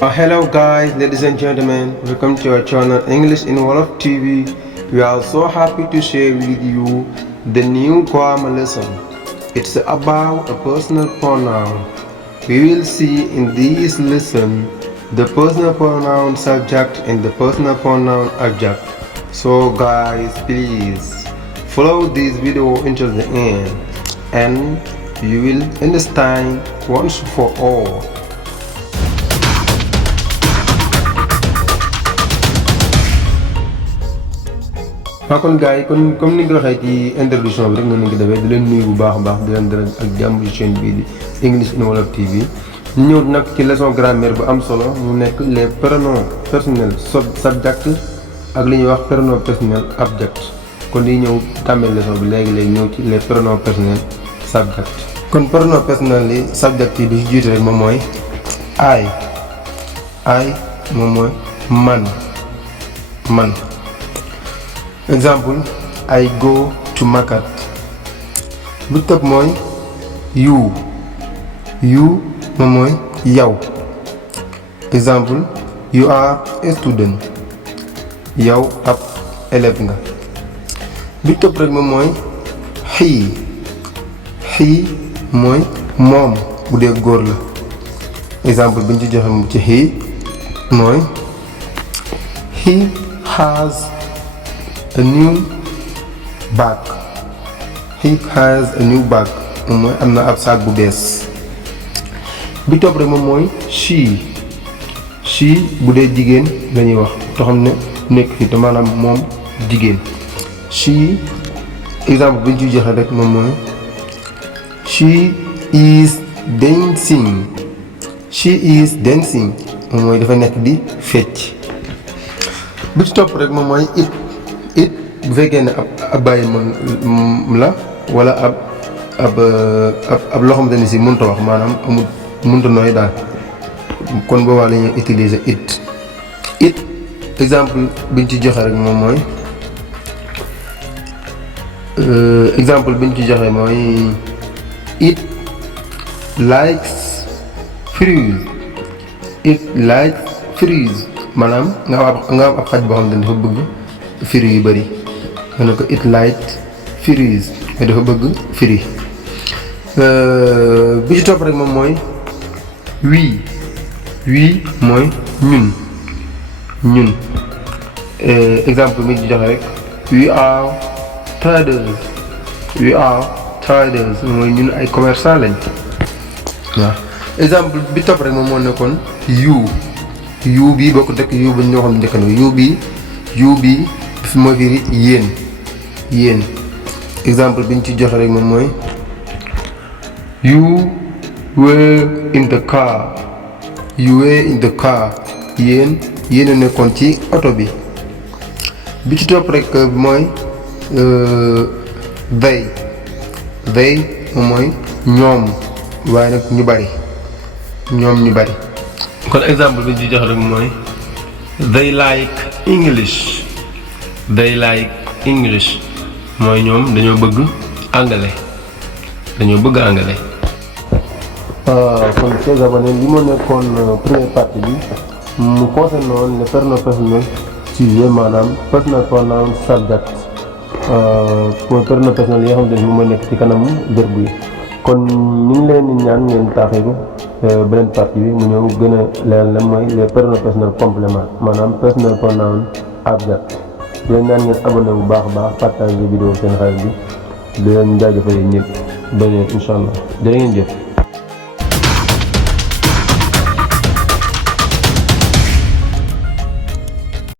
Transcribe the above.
Hello guys, ladies and gentlemen, welcome to our channel English in Wolof TV. We are so happy to share with you the new grammar lesson. It's about a personal pronoun. We will see in this lesson the personal pronoun subject and the personal pronoun object. So guys, please follow this video until the end and you will understand once for all. waaw kon gars yi kon comme ni nga ko waxee ci introduction bi rek noonu lañ ko defee di leen nuyu bu baax a baax di leen dalal ak jàmm ci chaîne bii di English in Wolof TV ñu ñëw nag ci leçon grammaire bu am solo mu nekk les pronoms personnels subject ak li ñuy wax pronom personnel object kon di ñëw tàmbali leçon bi léegi ñëw ci les pronoms personnels subject. kon pronom personnel yi subject yi bi ci jiite rek moom mooy I moom mooy man. Example, I go to market. Bu topp mooy you moom mooy yow. Example, you are a student. yow ab élève nga. bi topp rek moom mooy he mooy moom bu dee góor la. Exemple bi ñu ci joxe ci he mooy he has a new bag. He has a new bag moom mooy am na ab sac bu bees. bi topp rek moom mooy she bu dee jigéen lañuy wax te xam ne nekk fii te maanaam moom jigéen. she exemple bi ñu ciy joxe rek moom mooy she is dancing moom mooy dafa nekk di fecc. bi ci topp rek moom mooy it bu fekkee ne ab bàyyi moom la wala ab loo xamante ni si mënut a wax maanaam amul mënut a nooy daal kon boobaa la ñuy utiliser it exemple biñ ci joxe rek moom mooy exemple biñ ci joxe mooy it likes fruits maanaam nga am ab xaj boo xam ne dafa bëgg fruits yu bari. nga ne ko it likes fruits mais dafa bëgg fruits. bi ci topp rek moom mooy we mooy ñun exemple bi ci joxe rek we are traders mooy ñun ay commerçant lañ waaw. exemple bi topp rek moom moo nekkoon you bii bokkut ak you ba ñu waxoon njëkk na you bii mooy firi yéen exemple bi ñu ci joxe rek moom mooy you were in the car yéen a nekkoon ci oto bi. bi ci topp rek mooy they moom mooy ñoom waaye nag ñu bari. kon exemple bi ñu ci joxe rek mooy they like English mooy ñoom dañoo bëgg anglais. kon chers abonnés li moo nekkoon première partie bi mu concernoon les pronoms personnels sujet maanaam personal pronoun subject mooy pronom personnel yi nga xam ne moom mooy nekk ci kanamu verbe yi. kon ñu ngi leen di ñaan ngeen taaxee beneen partie bi mu ñëw gën a leeral lan mooy les pronoms personnels complément maanaam personal pronoun object. di leen ñaan ngeen abonné bu baax a baax partager vidéo seen xarit bi di leen jaajëfal ñëpp beneen incha allah jërë ngeen jëf.